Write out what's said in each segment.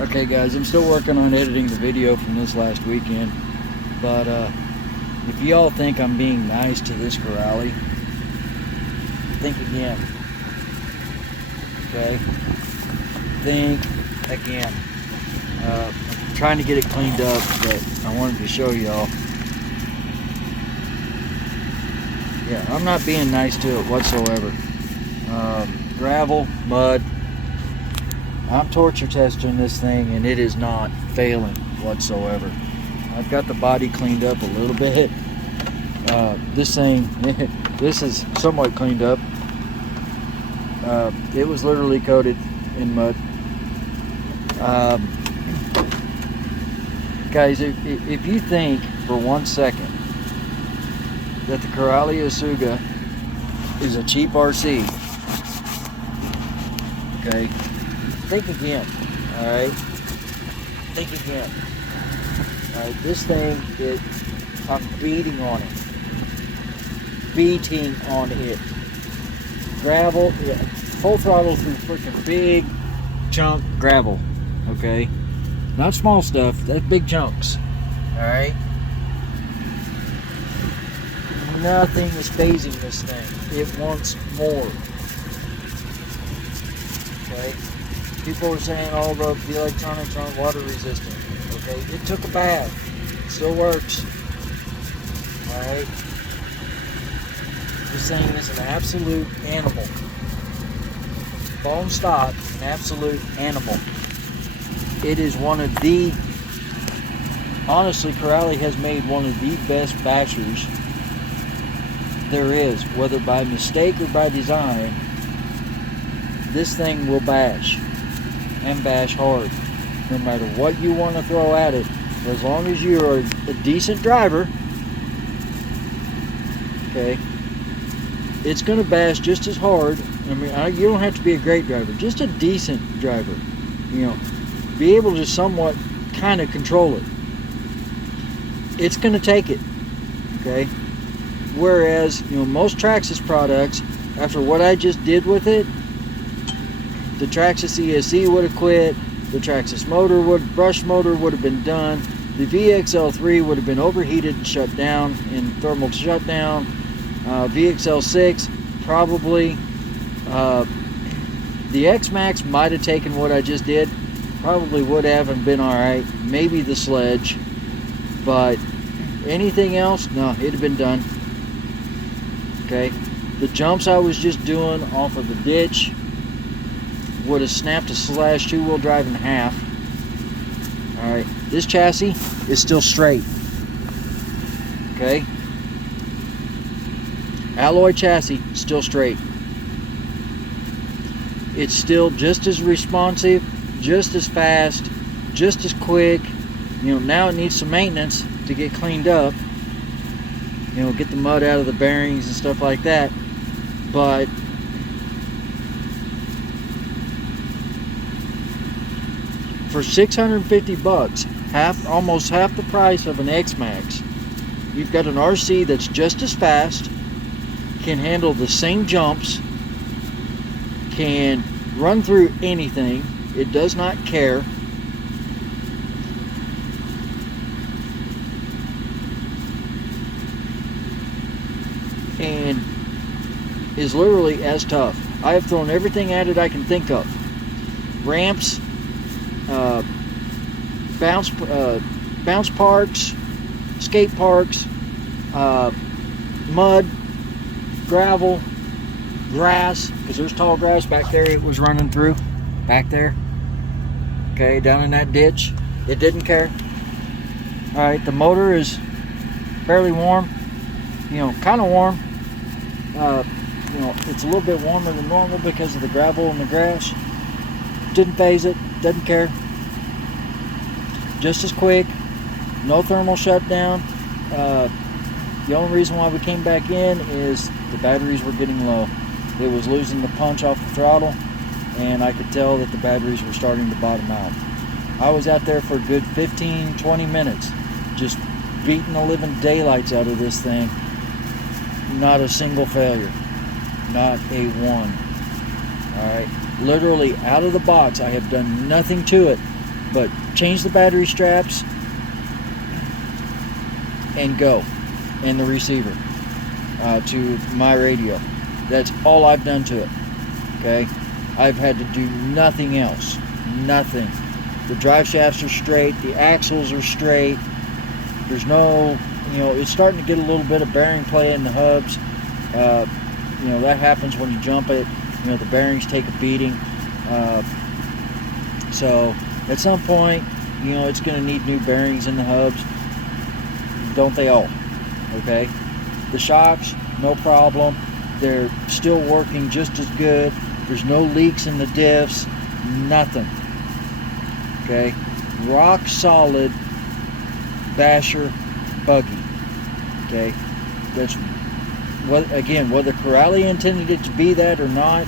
Okay guys, I'm still working on editing the video from this last weekend, but if y'all think I'm being nice to this Corrali, think again. Okay? Think again. I'm trying to get it cleaned up, but I wanted to show y'all. Yeah, I'm not being nice to it whatsoever. Gravel, mud. I'm torture testing this thing and it is not failing whatsoever. I've got the body cleaned up a little bit. This thing, this is somewhat cleaned up. It was literally coated in mud. Guys, if you think for 1 second that the Corrali Asuga is a cheap RC, okay, think again. All right, think again. All right, this thing, I'm beating on it. Gravel, yeah, full throttle through freaking big chunk gravel. Okay, not small stuff. That's big chunks. All right. Nothing is phasing this thing. It wants more. Okay. People are saying all the electronics aren't water resistant. Okay. It took a bath. It still works. Alright. This thing is an absolute animal. Bone stock, an absolute animal. It is one of the, honestly, Corrali has made one of the best bashers there is, whether by mistake or by design. This thing will bash, and bash hard, no matter what you want to throw at it. As long as you're a decent driver, okay, it's going to bash just as hard. I mean, you don't have to be a great driver, just a decent driver, you know, be able to somewhat kind of control it. It's going to take it, okay. Whereas, you know, most Traxxas products, after what I just did with it, the Traxxas ESC would have quit, the Traxxas brush motor would have been done, the VXL3 would have been overheated and shut down in thermal shutdown, VXL6 probably, the X-Max might have taken what I just did, probably would have and been alright, maybe the Sledge, but anything else, no, it'd have been done. Okay, the jumps I was just doing off of the ditch would have snapped a Slash 2-wheel drive in half. Alright, this chassis is still straight. Okay, alloy chassis, still straight. It's still just as responsive, just as fast, just as quick. You know, now it needs some maintenance to get cleaned up. You know, get the mud out of the bearings and stuff like that. But for $650, almost half the price of an X-Max, you've got an RC that's just as fast, can handle the same jumps, can run through anything. It does not care. And is literally as tough. I have thrown everything at it I can think of. Ramps, bounce parks, skate parks, mud, gravel, grass, because there's tall grass back there it was running through, back there. Okay, down in that ditch. It didn't care. Alright, the motor is fairly warm. You know, kind of warm. You know, it's a little bit warmer than normal because of the gravel and the grass. Didn't phase it, doesn't care. Just as quick, no thermal shutdown. The only reason why we came back in is the batteries were getting low. It was losing the punch off the throttle, and I could tell that the batteries were starting to bottom out. I was out there for a good 15-20 minutes, just beating the living daylights out of this thing. Not a single failure. Not a one. Alright. Literally out of the box, I have done nothing to it But change the battery straps and go, and the receiver to my radio. That's all I've done to it. Okay, I've had to do nothing else. Nothing. The drive shafts are straight. The axles are straight. There's no, it's starting to get a little bit of bearing play in the hubs. That happens when you jump it. The bearings take a beating. So at some point, it's going to need new bearings in the hubs. Don't they all? Okay. The shocks, no problem. They're still working just as good. There's no leaks in the diffs. Nothing. Okay. Rock solid basher buggy. Okay. That's what, again, whether Corrali intended it to be that or not,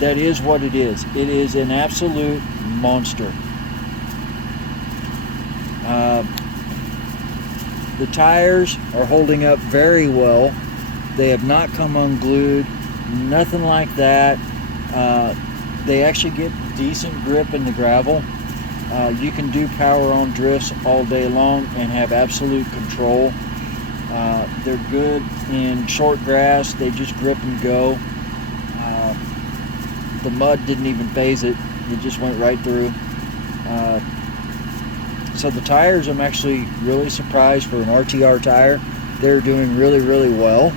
that is what it is. It is an absolute monster. The tires are holding up very well. They have not come unglued, nothing like that. They actually get decent grip in the gravel. You can do power on drifts all day long and have absolute control. They're good in short grass. They just grip and go. The mud didn't even phase it. It just went right through. So the tires, I'm actually really surprised for an RTR tire. They're doing really, really well.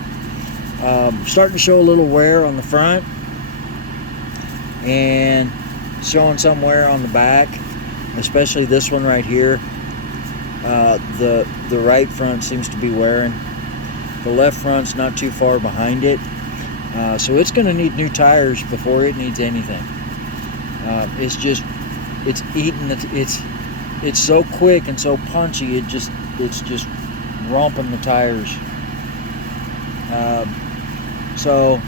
Starting to show a little wear on the front and showing some wear on the back, especially this one right here. The right front seems to be wearing. The left front's not too far behind it. So it's going to need new tires before it needs anything. It's eating it's so quick and so punchy. It's just romping the tires. So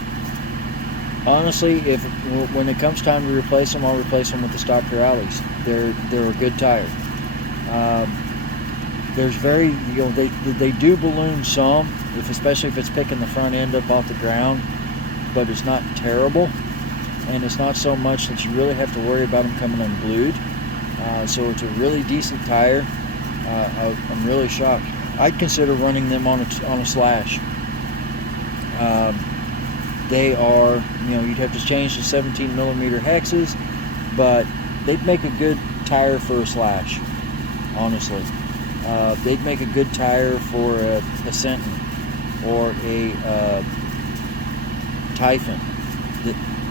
honestly, when it comes time to replace them, I'll replace them with the stock Coralis. They're a good tire. There's very, they do balloon some, especially if it's picking the front end up off the ground, but it's not terrible, and it's not so much that you really have to worry about them coming unglued. So it's a really decent tire. I'm really shocked. I'd consider running them on a slash. They are, you'd have to change the 17 millimeter hexes, but they'd make a good tire for a slash, honestly. They'd make a good tire for a Senton or a Typhon.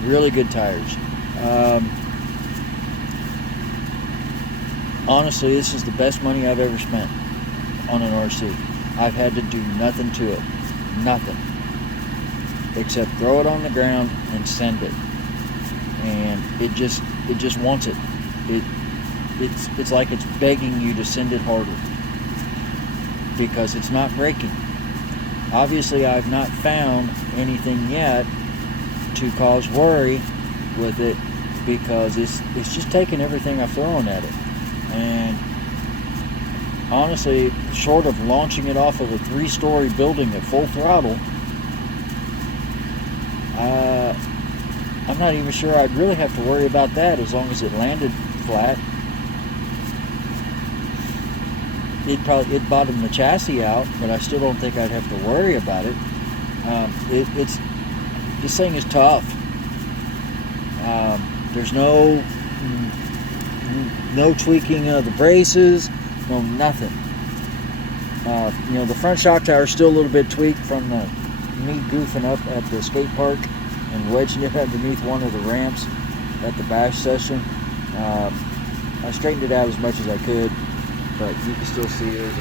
Really good tires. Honestly, this is the best money I've ever spent on an RC. I've had to do nothing to it. Nothing. Except throw it on the ground and send it. And it just wants it. It's like it's begging you to send it harder. Because it's not breaking. Obviously, I've not found anything yet to cause worry with it, because it's just taking everything I've thrown at it. And honestly, short of launching it off of a 3-story building at full throttle, I'm not even sure I'd really have to worry about that as long as it landed flat. It'd bottom the chassis out, but I still don't think I'd have to worry about it. This thing is tough. There's no tweaking of the braces, no nothing. The front shock tower is still a little bit tweaked from me goofing up at the skate park and wedging it underneath one of the ramps at the bash session. I straightened it out as much as I could, but you can still see there's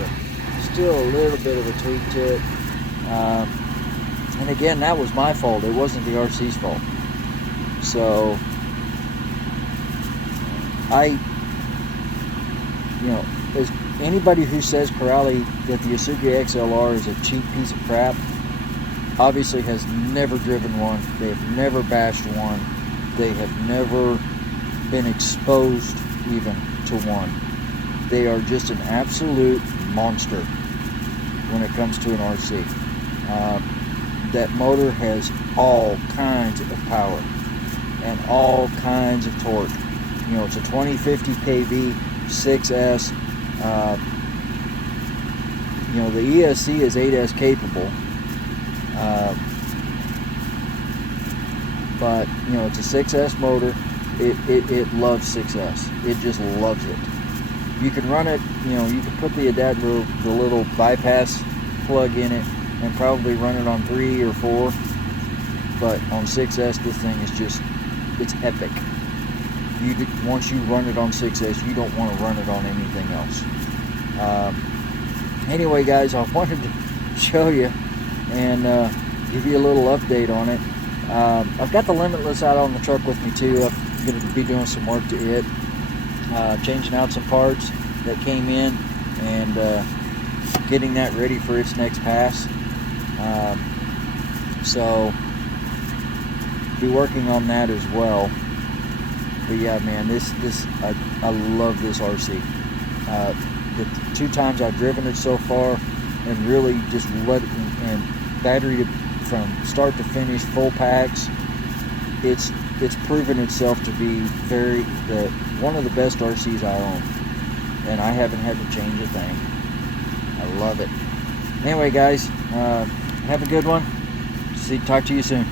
still a little bit of a tweak to it. And again, that was my fault. It wasn't the RC's fault. So as anybody who says Corrali that the Asuga XLR is a cheap piece of crap, obviously has never driven one. They have never bashed one. They have never been exposed even to one. They are just an absolute monster when it comes to an RC. That motor has all kinds of power and all kinds of torque. It's a 2050 kV 6S. You know, the ESC is 8S capable, but you know, it's a 6S motor. It loves 6S. It just loves it. You can run it, you know, you can put the adapter, the little bypass plug in it, and probably run it on 3 or 4. But on 6S, this thing is just, it's epic. Once you run it on 6S, you don't want to run it on anything else. Anyway, guys, I wanted to show you and give you a little update on it. I've got the Limitless out on the truck with me too. I'm going to be doing some work to it, changing out some parts that came in, and getting that ready for its next pass. So be working on that as well. But yeah, man, I love this RC. The 2 times I've driven it so far, and really just let it, and battery from start to finish, full packs, it's proven itself to be one of the best RCs I own, and I haven't had to change a thing. I love it. Anyway, guys, have a good one. Talk to you soon.